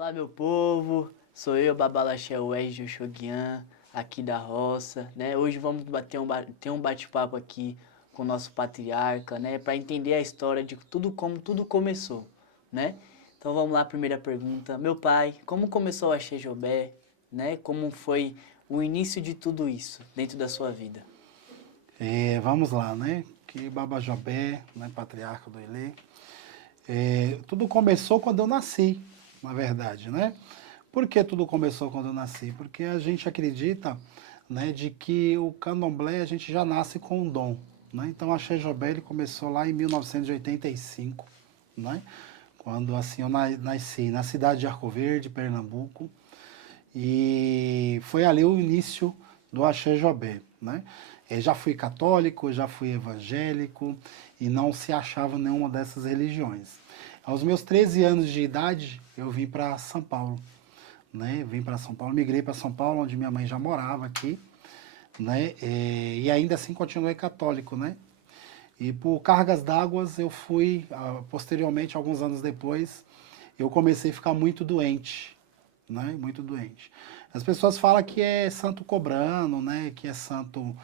Olá, meu povo, sou eu, Babalaxé Wesley Oxoguian, aqui da roça, né? Hoje vamos ter um bate-papo aqui com o nosso patriarca, né? Para entender a história de tudo como tudo começou, né? Então vamos lá, primeira pergunta. Meu pai, como começou a Axé Jobé, né? Como foi o início de tudo isso dentro da sua vida? Vamos lá, né? Que Baba Jobé, né, patriarca do Ilê. Tudo começou quando eu nasci, na verdade, né? Por que tudo começou quando eu nasci? Porque a gente acredita, né, de que o candomblé a gente já nasce com um dom, né? Então, a Axé Jobé ele começou lá em 1985, né? Quando assim eu nasci na cidade de Arco Verde, Pernambuco, e foi ali o início do Axé Jobé, né? Já fui católico, já fui evangélico e não se achava nenhuma dessas religiões. Aos meus 13 anos de idade, eu vim para São Paulo, né? Vim para São Paulo, migrei para São Paulo, onde minha mãe já morava aqui, né? E ainda assim continuei católico, né? E por cargas d'água eu fui, posteriormente, alguns anos depois, eu comecei a ficar muito doente, né? Muito doente. As pessoas falam que é santo cobrando, né? Que é santo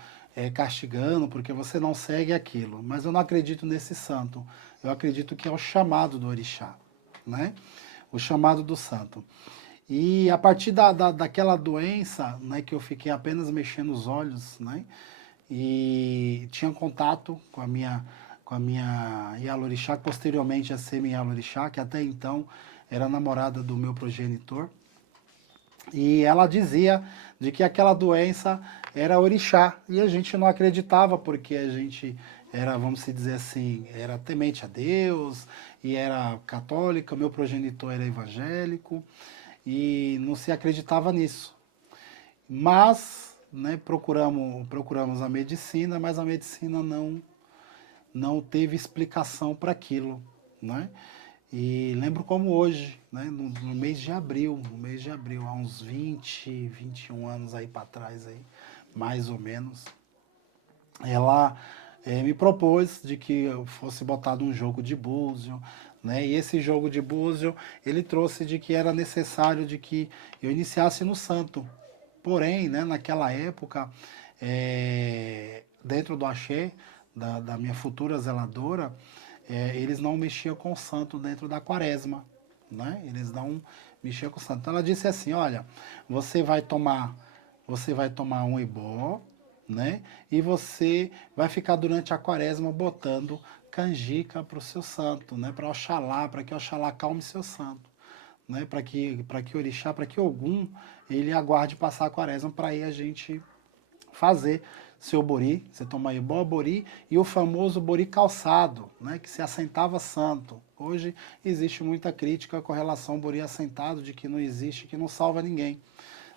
castigando, porque você não segue aquilo. Mas eu não acredito nesse santo. Eu acredito que é o chamado do orixá, né? O chamado do santo. E a partir daquela doença, né, que eu fiquei apenas mexendo os olhos, né, e tinha contato com a minha Yalorixá, que posteriormente ia ser minha Yalorixá, que até então era namorada do meu progenitor. E ela dizia de que aquela doença era orixá. E a gente não acreditava, porque a gente era, vamos dizer assim, era temente a Deus, e era católica, meu progenitor era evangélico, e não se acreditava nisso. Mas, né, procuramos a medicina, mas a medicina não teve explicação para aquilo, né? E lembro como hoje, né, no mês de abril, há uns 21 anos aí para trás, aí, mais ou menos, ela me propôs de que eu fosse botado um jogo de búzio, né? E esse jogo de búzio, ele trouxe de que era necessário de que eu iniciasse no santo. Porém, né, naquela época, dentro do axé, da minha futura zeladora, eles não mexiam com o santo dentro da quaresma, né? Eles não mexiam com o santo. Então ela disse assim, olha, você vai tomar, você vai tomar um ebó, né? E você vai ficar durante a quaresma botando canjica para o seu santo, né? Para Oxalá, para que Oxalá calme seu santo, né? Para que Orixá, para que Ogum, ele aguarde passar a quaresma para aí a gente fazer seu bori, você toma aí bó bori e o famoso bori calçado, né, que se assentava santo. Hoje existe muita crítica com relação ao bori assentado, de que não existe, que não salva ninguém,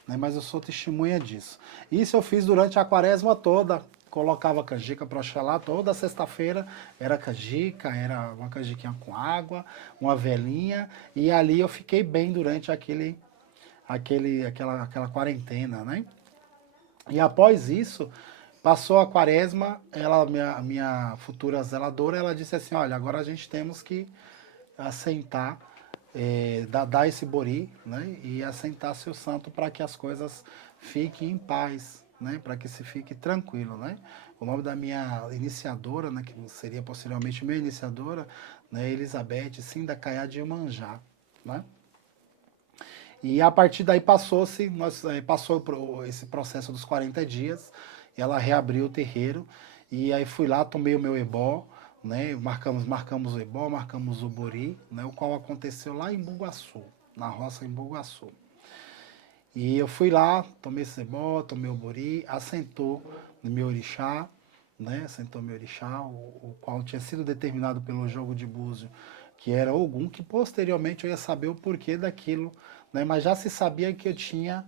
né, mas eu sou testemunha disso. Isso eu fiz durante a quaresma toda, colocava canjica para Oxalá, toda sexta-feira era canjica, era uma canjiquinha com água, uma velinha, e ali eu fiquei bem durante aquela quarentena, né? E após isso, passou a quaresma, ela, minha futura zeladora, ela disse assim, olha, agora a gente temos que assentar, dar esse bori, né, e assentar seu santo para que as coisas fiquem em paz, né, para que se fique tranquilo, né. O nome da minha iniciadora, né, que seria posteriormente minha iniciadora, né, Elizabeth Sindacaiá de Iemanjá, né. E a partir daí passou esse processo dos 40 dias, ela reabriu o terreiro, e aí fui lá, tomei o meu ebó, né? Marcamos o ebó, marcamos o bori, né? O qual aconteceu lá em Bugaçu, na roça em Bugaçu. E eu fui lá, tomei esse ebó, tomei o bori, assentou no meu orixá, né? Assentou meu orixá, o qual tinha sido determinado pelo jogo de búzio, que era Ogum, que posteriormente eu ia saber o porquê daquilo, né? Mas já se sabia que eu tinha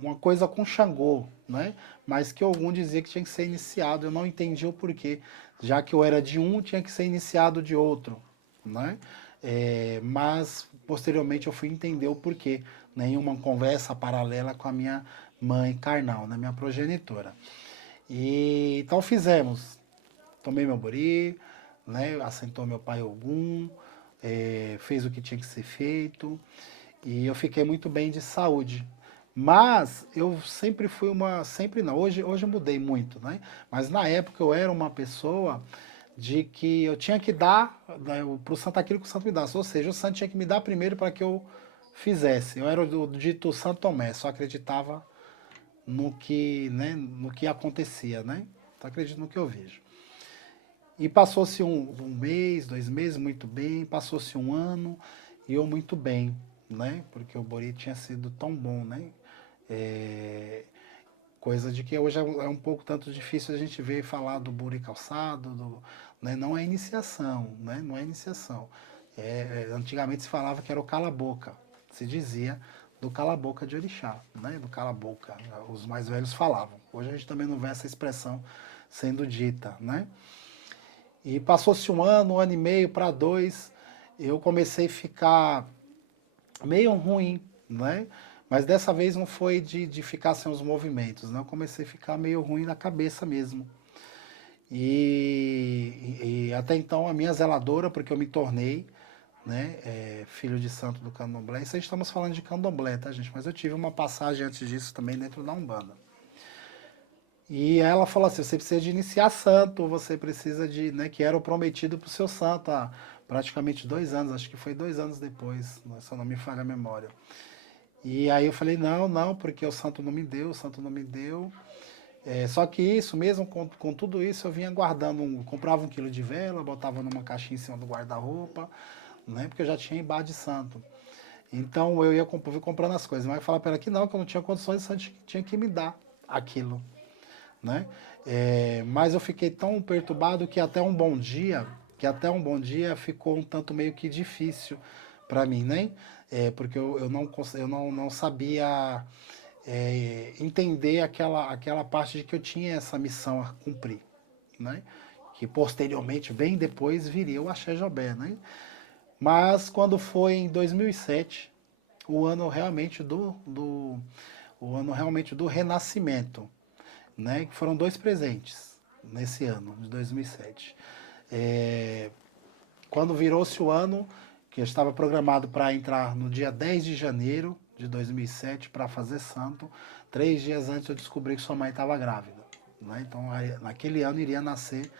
uma coisa com Xangô, né? Mas que Ogum dizia que tinha que ser iniciado, eu não entendi o porquê, já que eu era de um, tinha que ser iniciado de outro, né? Mas posteriormente eu fui entender o porquê, né, em uma conversa paralela com a minha mãe carnal, né, minha progenitora. E então fizemos. Tomei meu buri, né, assentou meu pai Ogum, fez o que tinha que ser feito, e eu fiquei muito bem de saúde. Mas eu sempre fui uma. Sempre não, hoje eu mudei muito, né? Mas na época eu era uma pessoa de que eu tinha que dar, né, para o santo aquilo que o santo me desse. Ou seja, o santo tinha que me dar primeiro para que eu fizesse. Eu era o dito Santo Tomé, só acreditava no que, né, no que acontecia, né? Só acredito no que eu vejo. E passou-se um mês, 2 meses, muito bem. Passou-se um ano e eu muito bem, né? Porque o Bori tinha sido tão bom, né? É, coisa de que hoje é um pouco tanto difícil a gente ver falar do Buri calçado, né? Não é iniciação, né? Não é iniciação. Antigamente se falava que era o cala-boca, se dizia do cala-boca de orixá, né? Do cala-boca, os mais velhos falavam. Hoje a gente também não vê essa expressão sendo dita, né? E passou-se um ano e meio para 2, eu comecei a ficar meio ruim, né? Mas dessa vez não foi de ficar sem os movimentos, né? Eu comecei a ficar meio ruim na cabeça mesmo. E até então a minha zeladora, porque eu me tornei, né, filho de santo do candomblé. Isso aí estamos falando de candomblé, tá, gente? Mas eu tive uma passagem antes disso também dentro da Umbanda. E ela falou assim: você precisa de iniciar santo, você precisa de, né, que era o prometido para o seu santo há praticamente 2 anos, acho que foi 2 anos depois, né, se eu não me falha a memória. E aí eu falei: não, não, porque o santo não me deu, o santo não me deu. Só que isso, mesmo com tudo isso, eu vinha guardando, comprava 1 quilo de vela, botava numa caixinha em cima do guarda-roupa, né, porque eu já tinha ibá de santo. Então eu ia comprando as coisas, mas eu falava para ela que não, que eu não tinha condições, o santo tinha que me dar aquilo, né? Mas eu fiquei tão perturbado que até um bom dia ficou um tanto meio que difícil para mim, né? Porque eu não sabia entender aquela parte de que eu tinha essa missão a cumprir, né? Que posteriormente, bem depois, viria o Axé Jobé, né? Mas quando foi em 2007, o ano realmente o ano realmente do renascimento, né? Que foram 2 presentes nesse ano de 2007. Quando virou-se o ano, que eu estava programado para entrar no dia 10 de janeiro de 2007 para fazer santo, 3 dias antes eu descobri que sua mãe estava grávida, né? Então, naquele ano iria nascer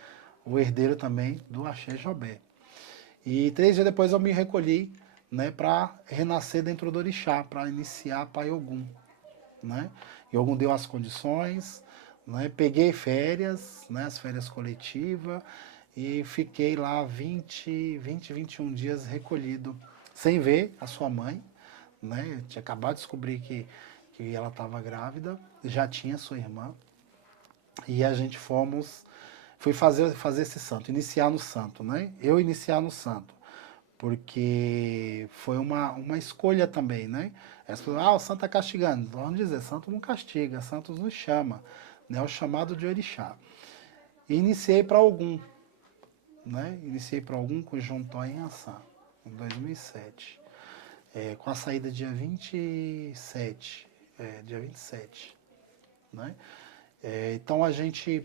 o herdeiro também do Axé Jobé. E 3 dias depois eu me recolhi, né, para renascer dentro do orixá, para iniciar Pai Ogum, né? E Ogum deu as condições, né? Peguei férias, né, as férias coletivas, e fiquei lá 21 dias recolhido, sem ver a sua mãe, né? Eu tinha acabado de descobrir que ela estava grávida, já tinha sua irmã, e a gente fui fazer esse santo, iniciar no santo, né? Eu iniciar no santo, porque foi uma escolha também, né? As pessoas, o santo está castigando. Vamos dizer, santo não castiga, santo nos chama, né? O chamado de orixá. E iniciei para algum, né? Iniciei para algum com Jontó em Assá, em 2007. Com a saída dia 27, dia 27, né? Então a gente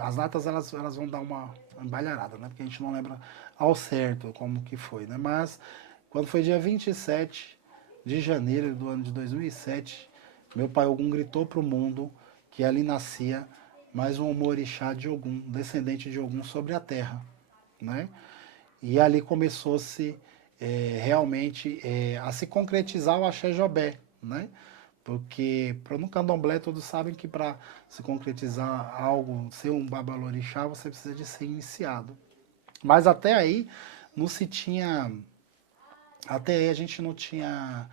as datas elas vão dar uma embalharada, né? Porque a gente não lembra ao certo como que foi, né? Mas quando foi dia 27 de janeiro do ano de 2007, meu pai Ogum gritou para o mundo que ali nascia mais um Omorixá de Ogum, descendente de Ogum sobre a terra, né? E ali começou-se realmente a se concretizar o Axé Jobé, né? Porque no candomblé todos sabem que para se concretizar algo, ser um babalorixá, você precisa de ser iniciado. Mas até aí não se tinha, até aí a gente não tinha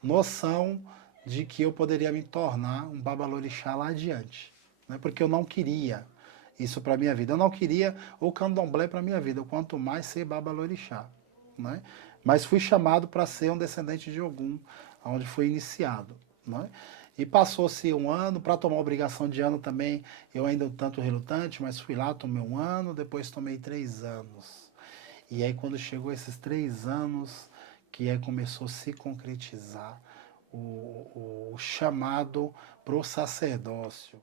noção de que eu poderia me tornar um babalorixá lá adiante, né? Porque eu não queria isso para minha vida. Eu não queria o candomblé para minha vida, quanto mais ser babalorixá, né? Mas fui chamado para ser um descendente de Ogum, onde fui iniciado, né? E passou-se um ano, para tomar obrigação de ano também, eu ainda um tanto relutante, mas fui lá, tomei um ano, depois tomei 3 anos. E aí quando chegou esses 3 anos, que aí começou a se concretizar o chamado para o sacerdócio.